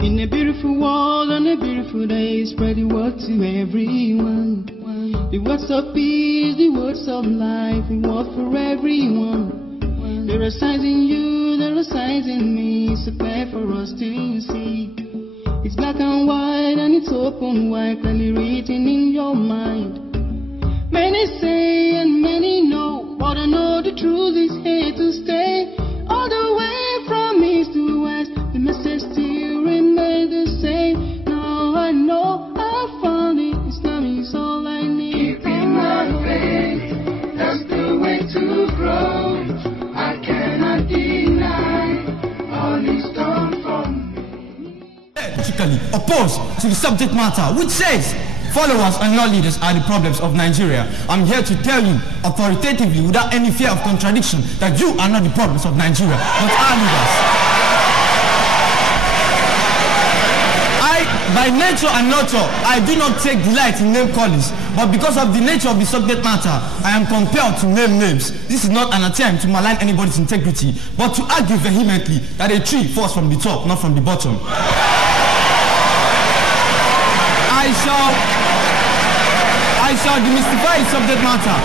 In a beautiful world on a beautiful day, spread the word to everyone. The words of peace, the words of life, the word for everyone. There are signs in you, there are signs in me, so clear for us to see. It's black and white and it's open wide, clearly written in your mind. Many say and many know, but I know the truth is here to stay. All the way from east to west, the message still remains the same. Now I know I found it, Islam is all I need. Keeping my faith, that's the way to grow. I cannot deny all is done from me. Politically opposed to the subject matter, which says followers and not leaders are the problems of Nigeria. I'm here to tell you authoritatively, without any fear of contradiction, that you are not the problems of Nigeria, but our leaders. By nature and nurture, I do not take delight in name callings, but because of the nature of the subject matter, I am compelled to name names. This is not an attempt to malign anybody's integrity, but to argue vehemently that a tree falls from the top, not from the bottom. I shall demystify the subject matter.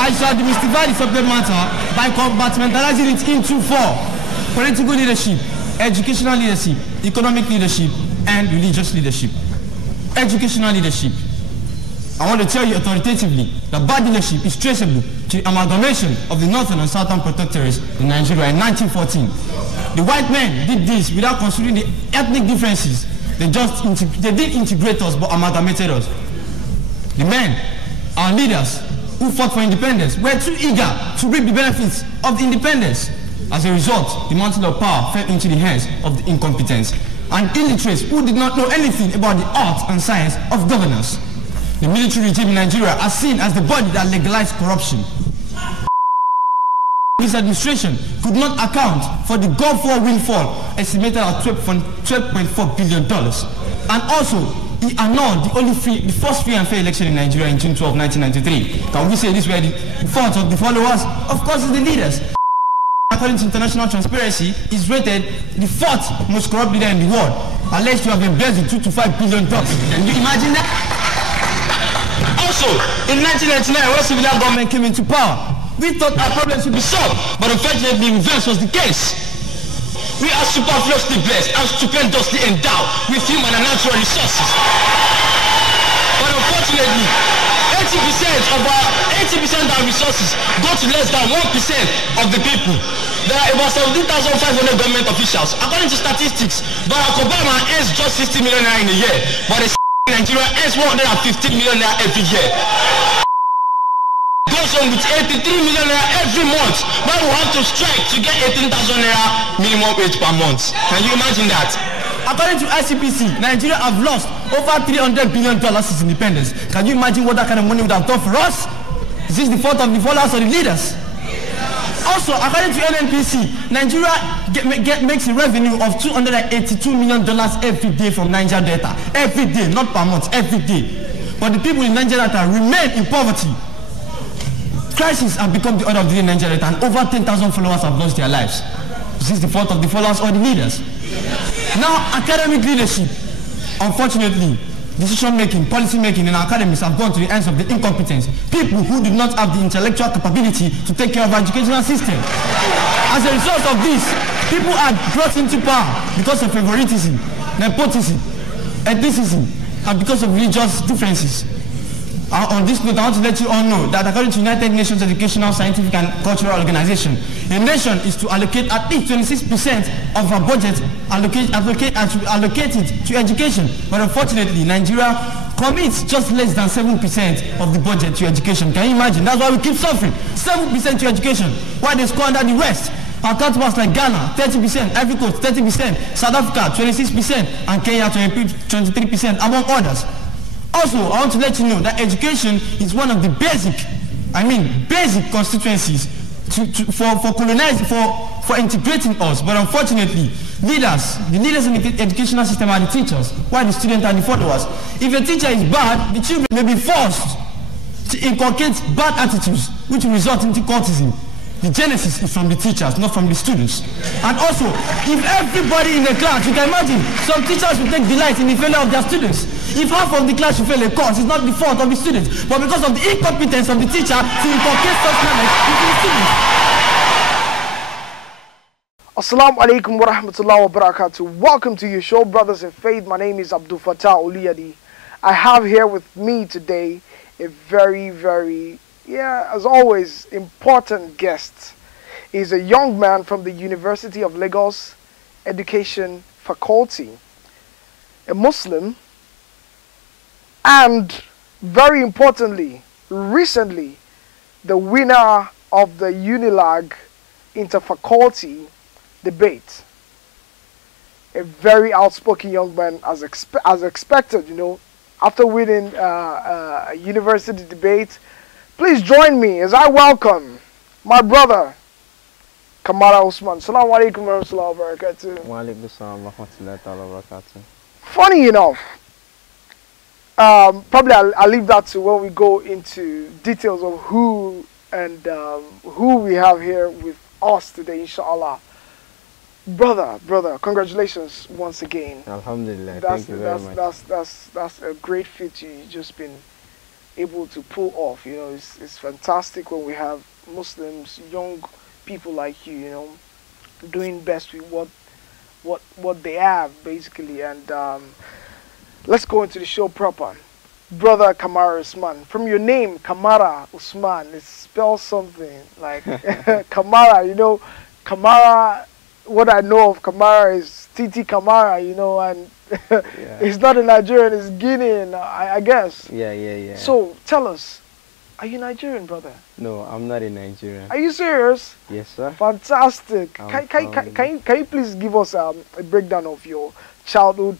I shall demystify the subject matter by compartmentalizing it into four: political leadership, educational leadership, economic leadership, and religious leadership. Educational leadership. I want to tell you authoritatively that bad leadership is traceable to the amalgamation of the northern and southern protectorates in Nigeria in 1914. The white men did this without considering the ethnic differences. They did integrate us but amalgamated us. The men, our leaders, who fought for independence, were too eager to reap the benefits of the independence. As a result, the mantle of power fell into the hands of the incompetents and illiterates who did not know anything about the art and science of governance. The military regime in Nigeria are seen as the body that legalized corruption. This administration could not account for the Gulf War windfall estimated at $12.4 billion. And also, he annulled the first free and fair election in Nigeria in June 12, 1993. Can we say this were the fault of the followers? Of course, it's the leaders. According to international transparency, is rated the fourth most corrupt leader in the world, alleged to have embezzled $2 to $5 billion. Can you imagine that? Also, in 1999, when civilian government came into power, we thought our problems would be solved, but unfortunately, the reverse was the case. We are superfluously blessed and stupendously endowed with human and natural resources. But unfortunately, 80% of our resources go to less than 1% of the people. There are about 17,500 government officials. According to statistics, Barack Obama earns just 60 million naira in a year, but the Nigeria earns 115 million naira every year. Goes on with 83 million naira every month, but we have to strike to get 18,000 naira minimum wage per month. Can you imagine that? According to ICPC, Nigeria have lost over $300 billion since independence. Can you imagine what that kind of money would have done for us? Is this the fault of the followers or the leaders? Also, according to NNPC, Nigeria makes a revenue of $282 million every day from Niger Delta. Every day, not per month, every day. But the people in Niger Delta remain in poverty. Crises have become the order of the day in Niger Delta, and over 10,000 followers have lost their lives. Is this the fault of the followers or the leaders? Now, academic leadership, unfortunately, decision-making, policy-making in our academies have gone to the hands of the incompetents, people who do not have the intellectual capability to take care of our educational system. As a result of this, people are brought into power because of favoritism, nepotism, ethnicism, and because of religious differences. On this note, I want to let you all know that according to United Nations Educational, Scientific and Cultural Organization, a nation is to allocate at least 26% of our budget allocated to education. But unfortunately, Nigeria commits just less than 7% of the budget to education. Can you imagine? That's why we keep suffering. 7% to education, while they squander the rest. Our counterparts like Ghana, 30%, Ivory Coast, 30%, South Africa, 26%, and Kenya, 23%, among others. Also, I want to let you know that education is one of the basic constituencies for colonizing, for integrating us. But unfortunately, the leaders in the educational system are the teachers, while the students are the followers. If a teacher is bad, the children may be forced to inculcate bad attitudes, which will result into cultism. the genesis is from the teachers, not from the students. And also, if everybody in the class, you can imagine, some teachers will take delight in the failure of their students. If half of the class will fail a course, it's not the fault of the students, but because of the incompetence of the teacher to inculcate such knowledge into the students. Assalamu alaikum wa rahmatullahi wa barakatuh. Welcome to your show, Brothers in Faith. My name is Abdul Fattah Oluyade. I have here with me today a very, as always, important guest. He's a young man from the University of Lagos Education Faculty, a Muslim, and very importantly, recently, the winner of the Unilag Interfaculty debate. A very outspoken young man, as expected, you know, after winning a university debate. Please join me as I welcome my brother, Kamara Usman. Assalamu alaikum wa rahmatullahi wa barakatuh. Wa alaikum assalam wa rahmatullahi wa barakatuh. Funny enough, probably I'll leave that to when we go into details of who we have here with us today, inshallah. Brother, congratulations once again. Alhamdulillah, thank you very much. That's a great feat you've just been able to pull off. You know, it's fantastic when we have Muslims, young people like you, you know, doing best with what they have basically. And let's go into the show proper. Brother Kamara Usman. From your name, Kamara Usman, it spells something like Kamara. You know, Kamara. What I know of Kamara is Titi Kamara, you know, and he's not a Nigerian, he's Guinean, I guess. Yeah. So, tell us, are you Nigerian, brother? No, I'm not a Nigerian. Are you serious? Yes, sir. Fantastic. Can you please give us a breakdown of your childhood,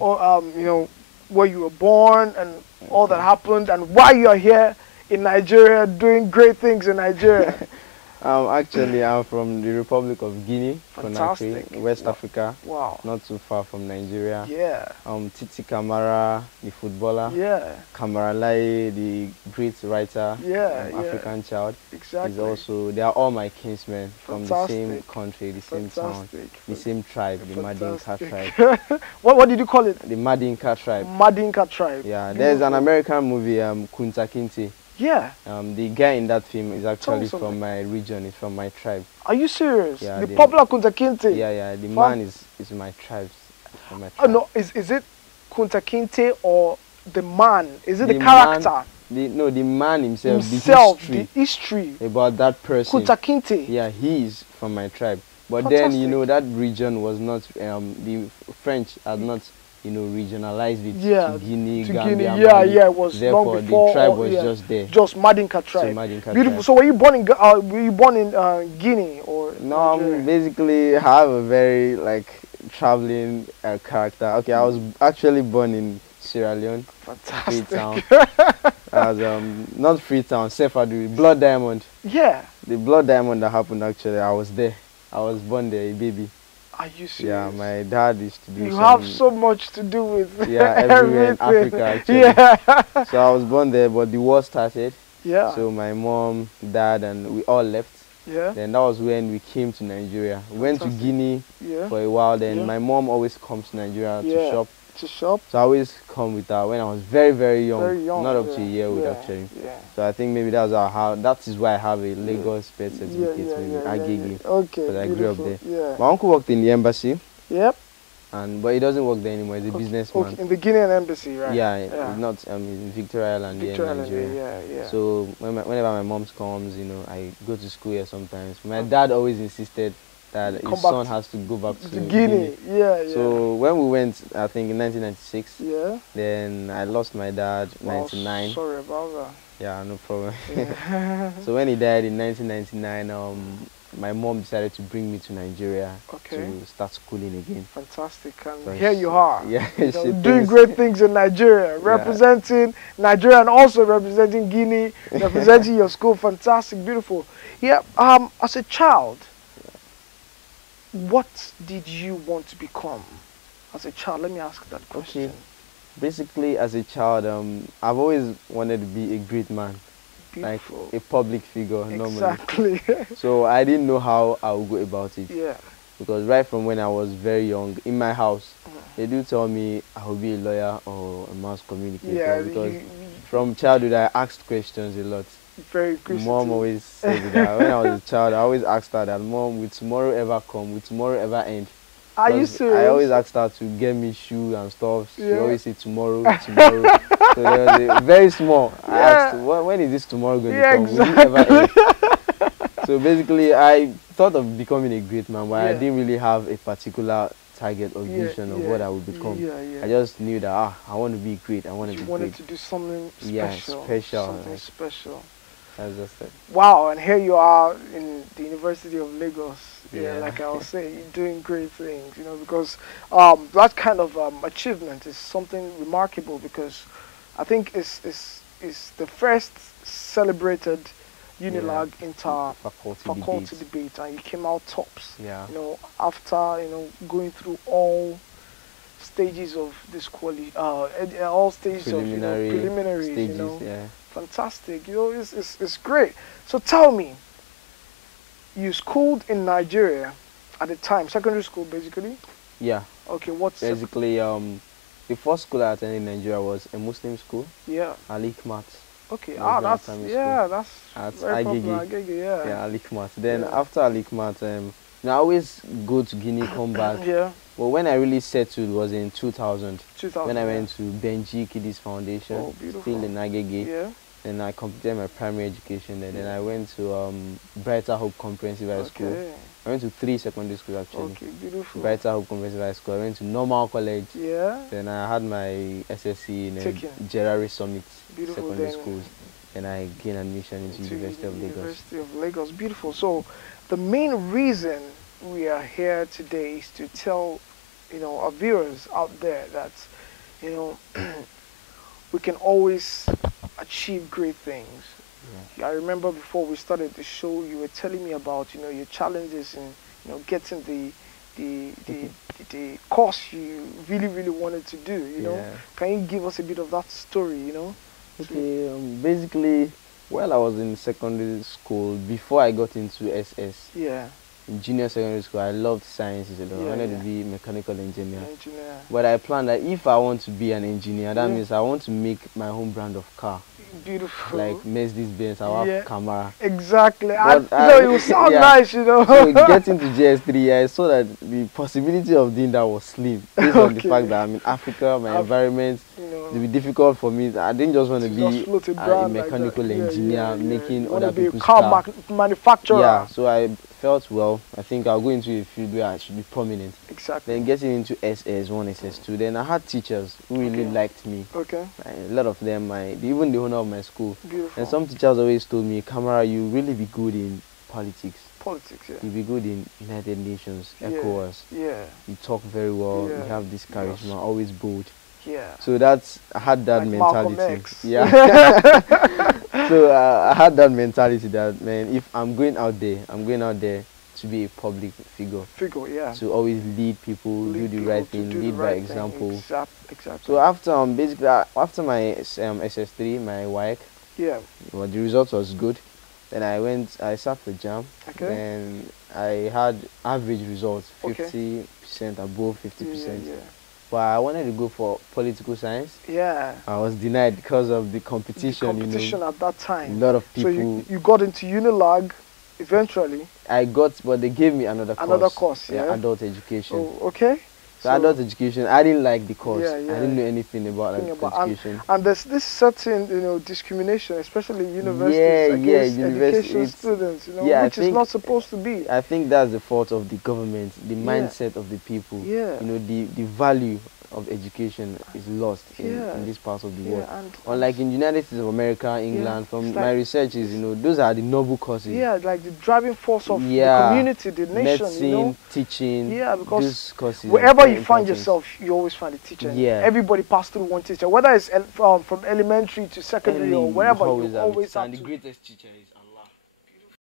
or, you know, where you were born and all that happened, and why you are here in Nigeria doing great things in Nigeria? Actually, I'm from the Republic of Guinea, Fantastic. Conakry, West Africa. Wow. Not too far from Nigeria. Yeah. Titi Kamara, the footballer. Yeah. Kamara Lai, the great writer. Yeah. African child. Exactly. Is also, they are all my kinsmen from the Fantastic. same country, the same town, the same tribe, the Madinka tribe. What did you call it? The Madinka tribe. Madinka tribe. Yeah, there's an American movie, Kunta Kinte. Yeah. The guy in that film is actually Tell me from my region, is from my tribe. Are you serious? Yeah, the popular Kunta Kinte? Yeah, the man is my tribe. From my tribe. Oh no, is it Kunta Kinte or the man? Is it the character? The man himself, the history about that person. Kunta Kinte. Yeah, he is from my tribe. But Fantastic. then, you know, that region was not, the French had not, you know, regionalized it to Guinea, Gambia, Mali. It was Therefore, long before. the tribe was just there. Just Madinka tribe. So Madinka Beautiful. tribe. So were you born in Guinea or No, Nigeria? basically, I have a very, like, traveling character. Okay, I was actually born in Sierra Leone. Fantastic. Freetown. I was, not Freetown, Sefadu, Blood Diamond. Yeah. The Blood Diamond that happened, actually, I was there. I was born there, a baby. Are you serious? Yeah, my dad used to do You have so much to do with everywhere in Africa, actually. Yeah. So I was born there, but the war started. Yeah. So my mom, dad, and we all left. Yeah. Then that was when we came to Nigeria. We went to Guinea for a while. Then my mom always comes to Nigeria to shop. So I always come with her when I was very, very young. Not up to a year old, actually. Yeah. So I think maybe that is why I have a Lagos birth certificate in Agege. Okay. Because I grew up there. Yeah. My uncle worked in the embassy. Yep. But he doesn't work there anymore. He's a businessman. Okay. In the Guinean embassy, right? Yeah. He's not in Victoria Island here in Nigeria. Yeah. So whenever my mom comes, you know, I go to school here sometimes. My dad always insisted that his son has to go back to Guinea. Yeah. So when we went, I think in 1996, then I lost my dad in 99. Sorry about that. Yeah, no problem. Yeah. So when he died in 1999, my mom decided to bring me to Nigeria to start schooling again. Fantastic. And so here you are. Yeah. Doing great things in Nigeria, representing Nigeria and also representing Guinea, representing your school. Fantastic, beautiful. Yeah. As a child, what did you want to become as a child? Let me ask that question. Okay. Basically, as a child, I've always wanted to be a great man. Beautiful. Like a public figure normally. Exactly. So I didn't know how I would go about it. Yeah. Because right from when I was very young, in my house, they do tell me I will be a lawyer or a mass communicator. Yeah, because from childhood I asked questions a lot. Very good. Mom always said that when I was a child, I always asked her that, Mom, will tomorrow ever come? Will tomorrow ever end? Are you serious? I always asked her to get me shoes and stuff. She always said tomorrow, tomorrow. So there was very small. I asked, when is this tomorrow going to come? Exactly. Will it ever end? So basically, I thought of becoming a great man, but I didn't really have a particular target or vision of what I would become. I just knew that I want to be great. I want to be great. You wanted to do something special. Yeah, special. Something special. That's just it. Wow, and here you are in the University of Lagos. Yeah, like I was saying, you're doing great things, you know, because that kind of achievement is something remarkable, because I think it's the first celebrated Unilag inter-faculty debate, and you came out tops. Yeah. You know, after going through all stages of all stages of preliminaries. Stages, you know, yeah. Fantastic. You know, it's great. So tell me, you schooled in Nigeria at the time, secondary school basically? Yeah. Okay, what's basically the first school I attended in Nigeria was a Muslim school. Yeah. Al-Hikmat. Okay, that's very popular. Yeah, Al-Hikmat. Then after Al-Hikmat, I always go to Guinea, come back. Yeah. Well, when I really settled was in 2000. 2000. When I went to Benji Kiddies Foundation, still in Agege. Yeah. Then I completed my primary education there. Then I went to Brighter Hope Comprehensive High School. I went to 3 secondary schools actually. Okay, beautiful. Brighter Hope Comprehensive High School. I went to Normal College. Yeah. Then I had my SSC in Gerari Summit Secondary Schools. Then I gained admission into University of Lagos. University of Lagos, beautiful. So the main reason we are here today is to tell, our viewers out there that, we can always achieve great things. Yeah. I remember before we started the show, you were telling me about, your challenges in, getting the course you really wanted to do, Yeah. Can you give us a bit of that story, Okay, basically, while I was in secondary school, before I got into SS, in junior secondary school, I loved sciences a lot. I wanted to be a mechanical engineer. But I planned that if I want to be an engineer, that means I want to make my own brand of car. Beautiful. Like Mercedes-Benz, I have Camara. Exactly. It would sound nice, So getting to JS3, I saw that the possibility of doing that was slim. Based on the fact that I'm in Africa, my environment, it would be difficult for me. I didn't just want to be a mechanical engineer making other people's car manufacturer. Yeah, so I felt, well, I think I'll go into a field where I should be prominent. Exactly. Then getting into SS1, SS2, then I had teachers who really liked me. Okay. A lot of them, even the owner of my school. Beautiful. And some teachers always told me, Camara, you really be good in politics. Politics, yeah. You be good in United Nations, ECOWAS. Yeah. You talk very well. You have this charisma, always bold. Yeah. So I had that mentality. Yeah. So I had that mentality that, man, if I'm going out there to be a public figure. To always lead people, do the right thing, lead by example. Exactly. So after basically after my SS3, my WAEC, well, the result was good. Then I sat for JAMB. Okay. Then I had average results, 50% above 50%. Yeah. But I wanted to go for political science. Yeah. I was denied because of the competition. At that time. A lot of people. So you got into Unilag eventually. But they gave me another course. Another course, yeah. Adult education. Oh, okay. So adult education, I didn't like the course. I didn't know anything about education. And there's this certain, discrimination, especially universities against education students, which is not supposed to be. I think that's the fault of the government, the mindset of the people. Yeah. The value of education is lost in this part of the world. Unlike in the United States of America, England, from my research is, those are the noble courses. Yeah, like the driving force of the community, the nation, medicine, teaching, because those courses wherever you find yourself, you always find a teacher. Yeah. Everybody passes through one teacher, whether it's from elementary to secondary or wherever, you always have the greatest teacher is